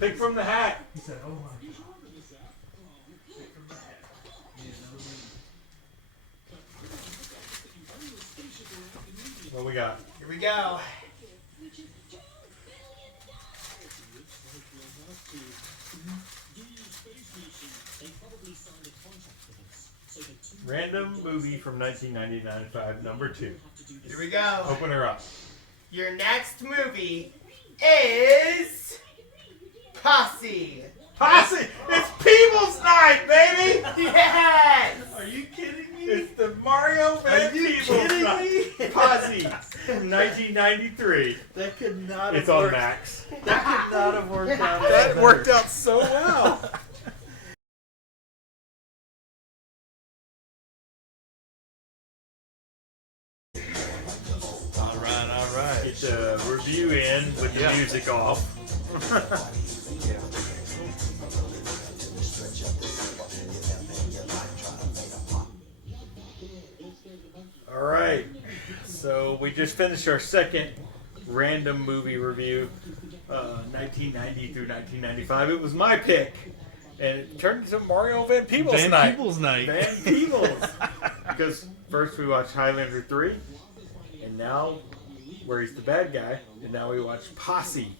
Pick from the hat. He said, "Oh my God." Pick from the hat. What we got? Here we go. Random movie from 1999, number 2. Here we go. Open her up. Your next movie is Posse. Posse! It's People's Night, baby! Yes! Are you kidding me? It's the Mario Van Are you Peebles kidding Night. me? Posse from 1993. That could not It's have on worked. Max. That could not have worked out. That worked out so well. All right. Get the review in with the music off. All right. So we just finished our second random movie review, 1990 through 1995. It was my pick, and it turned into Mario Van Peebles Van night. Peebles night. Van Peebles. Because first we watched Highlander 3, and now where he's the bad guy, and now we watch Posse,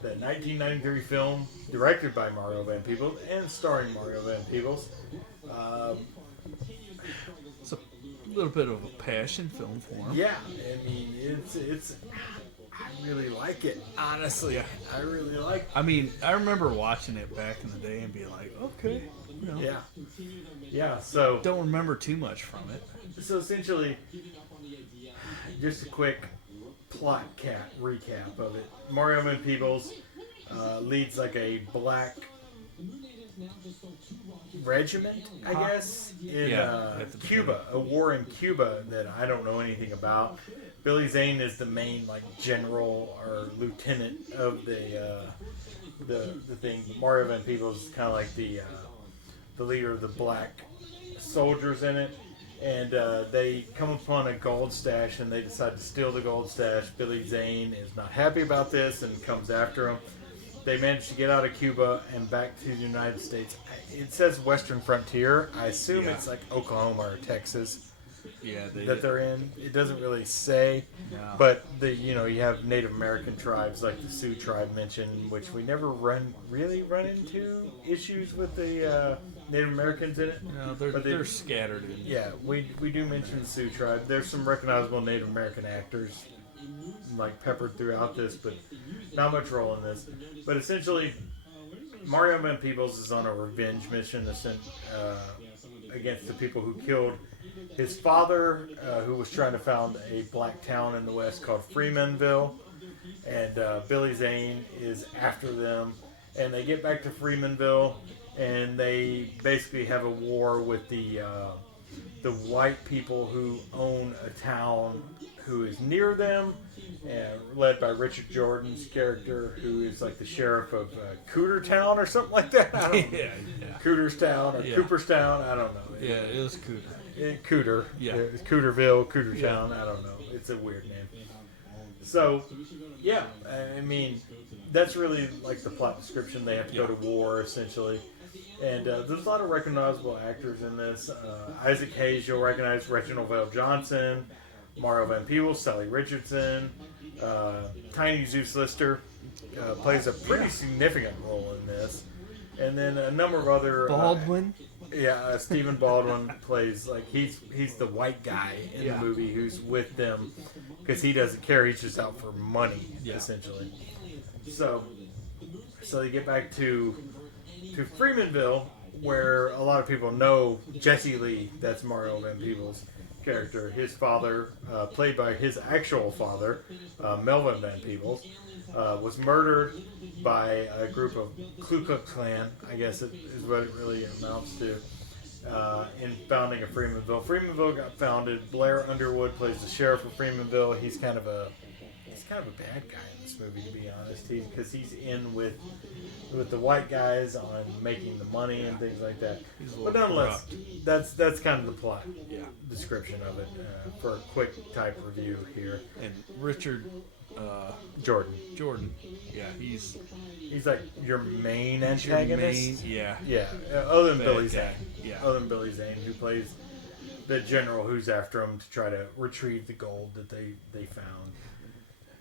the 1993 film directed by Mario Van Peebles and starring Mario Van Peebles. It's a little bit of a passion film for him. Yeah, I mean it's. I really like it. Honestly, I really like it. I mean, I remember watching it back in the day and being like, okay. You know, Yeah. So don't remember too much from it. So essentially, just a quick plot recap of it. Mario Van Peebles leads like a black regiment, I guess, in Cuba, a war in Cuba that I don't know anything about. Billy Zane is the main like general or lieutenant of the thing. Mario Van Peebles is kind of like the leader of the black soldiers in it. And they come upon a gold stash and they decide to steal the gold stash. Billy Zane is not happy about this and comes after them. They manage to get out of Cuba and back to the United States. It says Western Frontier. I assume it's like Oklahoma or Texas that they're in. It doesn't really say. No. But you have Native American tribes like the Sioux tribe mentioned, which we never really run into issues with the Native Americans in it. No, they're scattered in. Yeah, we do mention the Sioux tribe. There's some recognizable Native American actors like peppered throughout this, but not much role in this. But essentially, Mario Van Peebles is on a revenge mission against the people who killed his father, who was trying to found a black town in the West called Freemanville. And Billy Zane is after them. And they get back to Freemanville, and they basically have a war with the white people who own a town who is near them, led by Richard Jordan's character, who is like the sheriff of Cootertown or something like that. I don't know. Yeah. Cooterstown or Cooperstown, I don't know. Yeah, it was Cooter. Cooter. Yeah. It's Cooterville, Cootertown, I don't know. It's a weird name. So, yeah, I mean, that's really like the plot description. They have to go to war, essentially. And there's a lot of recognizable actors in this. Isaac Hayes, you'll recognize. Reginald Vale Johnson, Mario Van Peebles, Sally Richardson, Tiny Zeus Lister plays a pretty significant role in this. And then a number of other... Baldwin? Stephen Baldwin plays, like, he's the white guy in the movie who's with them because he doesn't care. He's just out for money, essentially. So they get back to Freemanville, where a lot of people know Jesse Lee. That's Mario Van Peebles' character. His father, played by his actual father, Melvin Van Peebles, was murdered by a group of Ku Klux Klan, I guess is what it really amounts to, in founding of Freemanville. Freemanville got founded. Blair Underwood plays the sheriff of Freemanville. He's kind of a bad guy in this movie, to be honest, because he's in with the white guys on making the money and things like that. But nonetheless, that's kind of the plot description of it for a quick type review here. And Richard Jordan. Jordan. Yeah, he's like your main your antagonist. main. Yeah. Yeah, other than Bad Billy guy. Zane. Yeah. Other than Billy Zane, who plays the general who's after him to try to retrieve the gold that they found,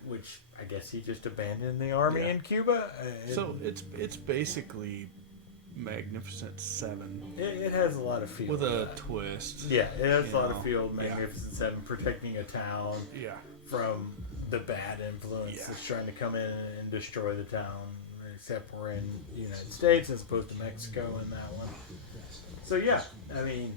which I guess he just abandoned the army in Cuba. So it's basically Magnificent Seven It has a lot of feel with to a that. twist. Yeah, it has a lot know, of feel. Magnificent Seven protecting a town Yeah. from the bad influence Yeah. that's trying to come in and destroy the town. Except we're in the United States as opposed to Mexico in that one. So yeah, I mean,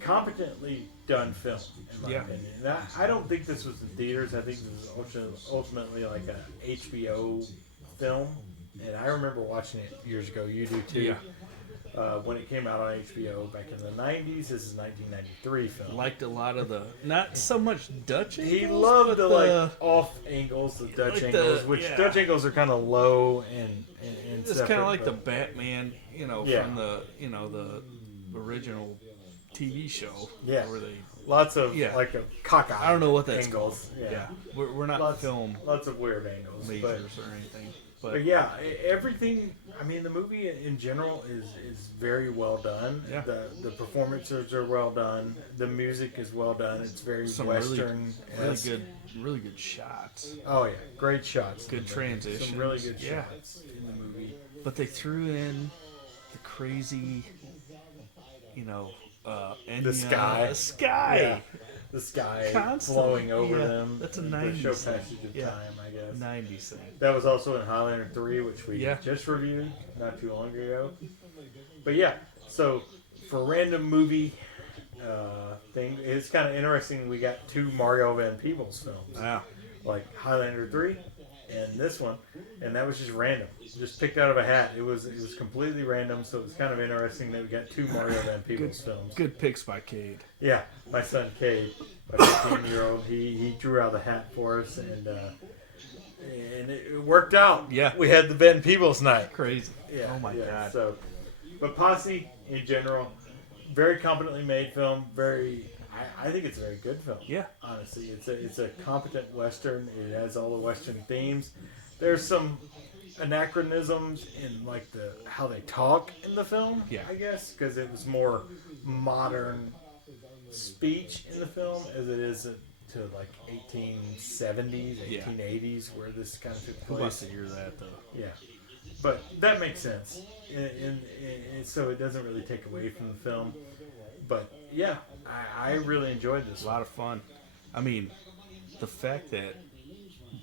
competently done film in my opinion. And I don't think this was in theaters. I think this was ultimately like a HBO film. And I remember watching it years ago. You do too. Yeah. When it came out on HBO back in the 90s. This is 1993 film. Liked a lot of the not so much Dutch angles. He loved but the like off angles, the Dutch like angles, the- which yeah. Dutch angles are kind of low and It's kind of like the but- Batman, Yeah. from the the original TV show. Yeah. Where they lots of Yeah. like a cockeye. I don't know what that's angles. called. Yeah. We're not lots, film lots of weird angles. majors or anything. But yeah, everything. I mean, the movie in general is very well done. Yeah. The performances are well done. The music is well done. It's very Some Western. really good shots. Oh yeah, great shots. Good transitions. Some really good Yeah. shots in the movie. But they threw in the crazy, Enya, The sky. sky. Yeah. The sky Constantly. flowing over Yeah. them. That's a the 90s show thing. passage of Yeah. time, I guess. 90s thing. That was also in Highlander 3, which we Yeah. just reviewed not too long ago. But yeah, so for random movie thing, it's kind of interesting. We got two Mario Van Peebles films, Wow. like Highlander 3 and this one, and that was just random, just picked out of a hat. It was completely random, so it was kind of interesting that we got two Mario Van Peebles films. Good picks by Cade. Yeah, my son Cade, my 15-year-old, he drew out the hat for us, and it worked out. Yeah. We had the Ben Peebles night. Crazy. Yeah. Oh my yeah, God. So, but Posse in general, very competently made film. I think it's a very good film. Yeah. Honestly, it's a competent Western. It has all the Western themes. There's some anachronisms in like how they talk in the film. Yeah. I guess because it was more modern speech in the film as it is to like 1870s, 1880s, where this kind of took Who wants place. to hear that though? Yeah, but that makes sense, and so it doesn't really take away from the film. But yeah, I really enjoyed this. A lot of fun. I mean, the fact that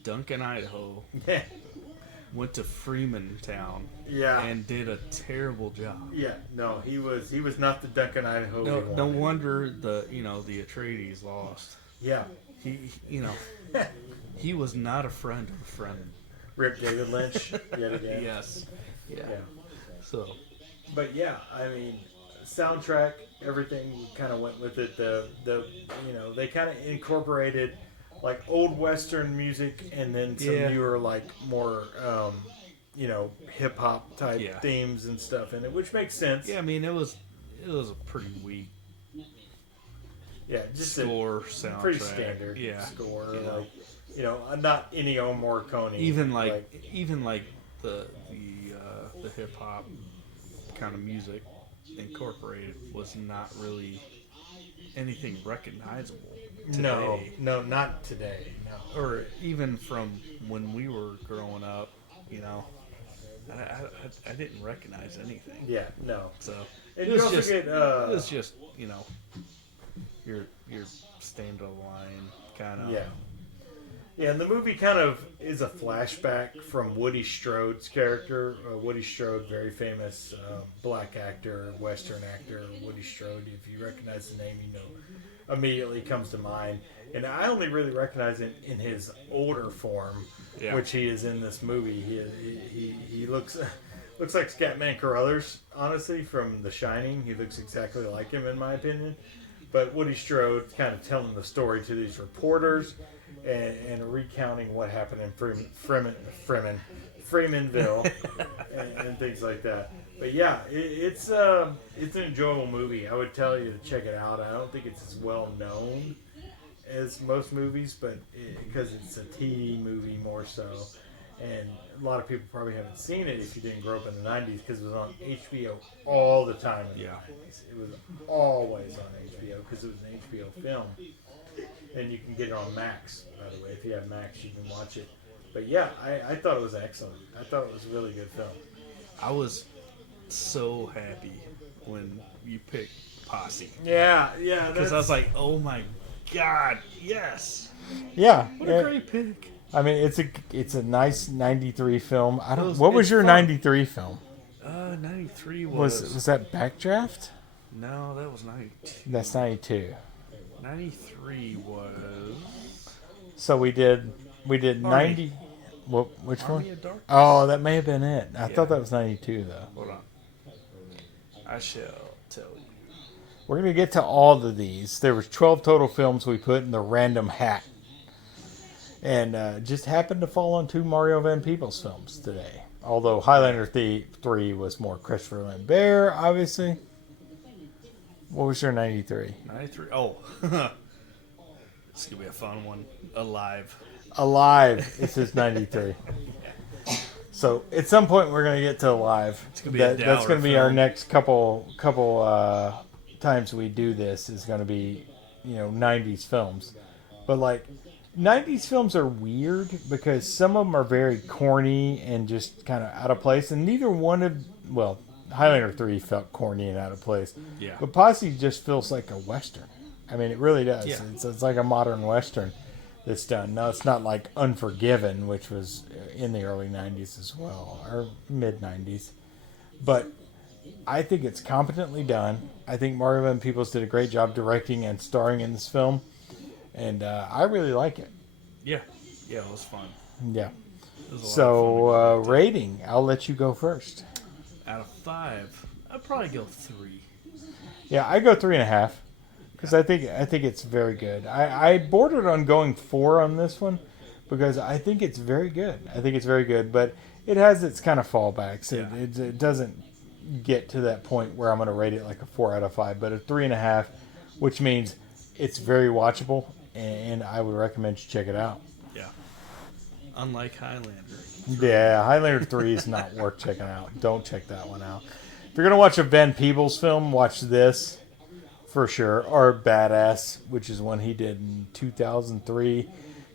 Duncan, Idaho Yeah, went to Freemantown yeah, and did a terrible job. yeah. No, he was not the Duncan, Idaho. No, we no wanted. wonder the Atreides lost. Yeah, He was not a friend of a friend. Rip David Lynch yet again. Yes. Yeah. Yeah. So But yeah, I mean, soundtrack, everything kind of went with it. They kind of incorporated like old Western music and then some newer like more hip hop type themes and stuff in it, which makes sense. yeah, I mean it was a pretty weak just score soundtrack. pretty standard score. Not Ennio Morricone. Even like the hip hop kind of music incorporated was not really anything recognizable today. No, not today. No. Or even from when we were growing up, I didn't recognize anything. Yeah, no. So And it you was also just get it was just your stand alone kind of Yeah, and the movie kind of is a flashback from Woody Strode's character. Woody Strode, very famous black actor, Western actor, Woody Strode. If you recognize the name, immediately comes to mind. And I only really recognize it in his older form, which he is in this movie. He looks like Scatman Carruthers, honestly, from The Shining. He looks exactly like him, in my opinion. But Woody Strode kind of telling the story to these reporters and recounting what happened in Freemanville and things like that. But yeah, it's an enjoyable movie. I would tell you to check it out. I don't think it's as well known as most movies, but because it's a TV movie more so. And a lot of people probably haven't seen it if you didn't grow up in the 90s because it was on HBO all the time in the 90s. It was always on HBO because it was an HBO film. And you can get it on Max, by the way. If you have Max, you can watch it. But yeah, I thought it was excellent. I thought it was a really good film. I was so happy when you picked Posse. Yeah. Because I was like, oh my God, yes. Yeah. What a great pick. I mean, it's a nice 93 film. What was your 93 film? 93 was that Backdraft? No, that was 92. That's 92. 93 was So we did 90. Which Army one? of Darkness. Oh, that may have been it. I thought that was 92 though. Hold on. I shall tell you. We're going to get to all of these. There was 12 total films we put in the random hat. And just happened to fall on 2 Mario Van Peebles films today. Although Highlander 3 was more Christopher Lambert, obviously. What was your 93? 93. Oh. This is going to be a fun one. Alive. It says 93. So at some point we're going to get to Alive. It's gonna be That's going to be film. our next couple times we do this is going to be, 90s films. But like 90s films are weird because some of them are very corny and just kind of out of place. And neither one of, Highlander 3 felt corny and out of place. Yeah. But Posse just feels like a Western. I mean, it really does. Yeah. It's like a modern Western that's done. Now, it's not like Unforgiven, which was in the early 90s as well, or mid-90s. But I think it's competently done. I think Mario Van Peebles did a great job directing and starring in this film. And I really like it. Yeah. Yeah, it was fun. Yeah. It was a lot of So, fun. rating. I'll let you go first. Out of 5, I'd probably go 3. Yeah, I go 3.5 because I think it's very good. I bordered on going 4 on this one because I think it's very good. But it has its kind of fallbacks. Yeah. It doesn't get to that point where I'm going to rate it like a 4 out of 5, but a 3.5, which means it's very watchable, and I would recommend you check it out. Yeah. Unlike Highlander. Yeah, Highlander 3 is not worth checking out. Don't check that one out. If you're going to watch a Van Peebles film, watch this for sure. Or Badass, which is one he did in 2003,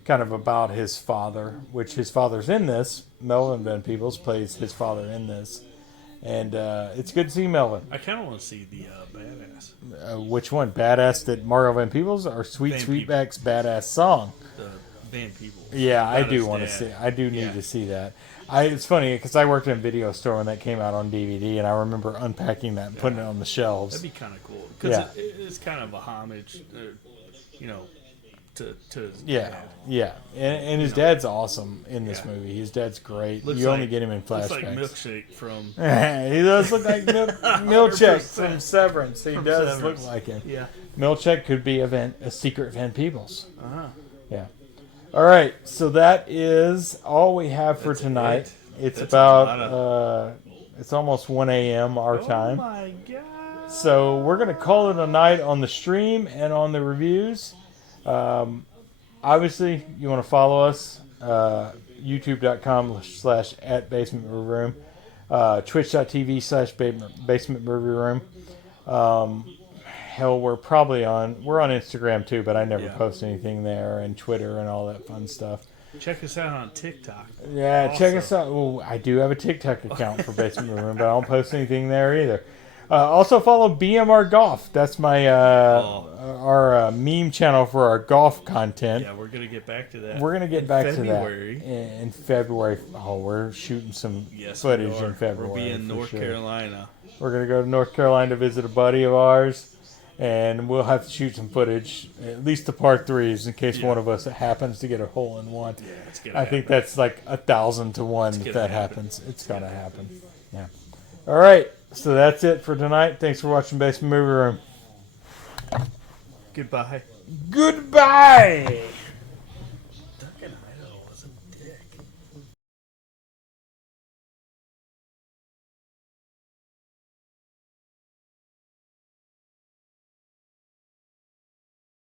kind of about his father, which his father's in this. Melvin Van Peebles plays his father in this. And it's good to see Melvin. I kind of want to see the Badass. Which one? Badass that Mario Van Peebles or Sweet Van Sweetback's Badass song? The Van Peebles. Yeah, I About do his want to dad. see. I do need to see that. It's funny because I worked in a video store when that came out on DVD, and I remember unpacking that and putting it on the shelves. That'd be kind of cool because Yeah. it's kind of a homage, to his Yeah, dad. yeah, and his dad's awesome in this Yeah. movie. His dad's great. Looks You only like- get him in Looks like flashbacks. Milkshake from. He does look like Milchek 100%. from Severance. He From does Severance. look like him. Yeah. Milchek could be a secret Van Peebles. Uh-huh. Yeah. All right, so that is all we have for That's tonight. it. It's That's about a lot it's almost 1 a.m. our Oh time. my God. So we're going to call it a night on the stream and on the reviews. Obviously, you want to follow us, youtube.com/@basementmovieroom, twitch.tv/basementmovieroom. Hell, we're on Instagram too, but I never post anything there, and Twitter and all that fun stuff. Check us out on TikTok. Yeah, check Also. us out. Well, I do have a TikTok account for Basement Movie Room, but I don't post anything there either. Also follow BMR Golf. That's my our meme channel for our golf content. Yeah, we're gonna get back to that. We're gonna get in back February. to that in February. Oh, we're shooting some Yes, footage we are. in February. We'll be in for North sure. Carolina. We're gonna go to North Carolina to visit a buddy of ours, and we'll have to shoot some footage, at least the par threes, in case one of us happens to get a hole in one. Yeah, it's gonna I think happen. that's like 1,000 to 1 if gonna that happen. happens. It's gonna happen. Yeah. All right. So that's it for tonight. Thanks for watching Basement Movie Room. Goodbye. Goodbye.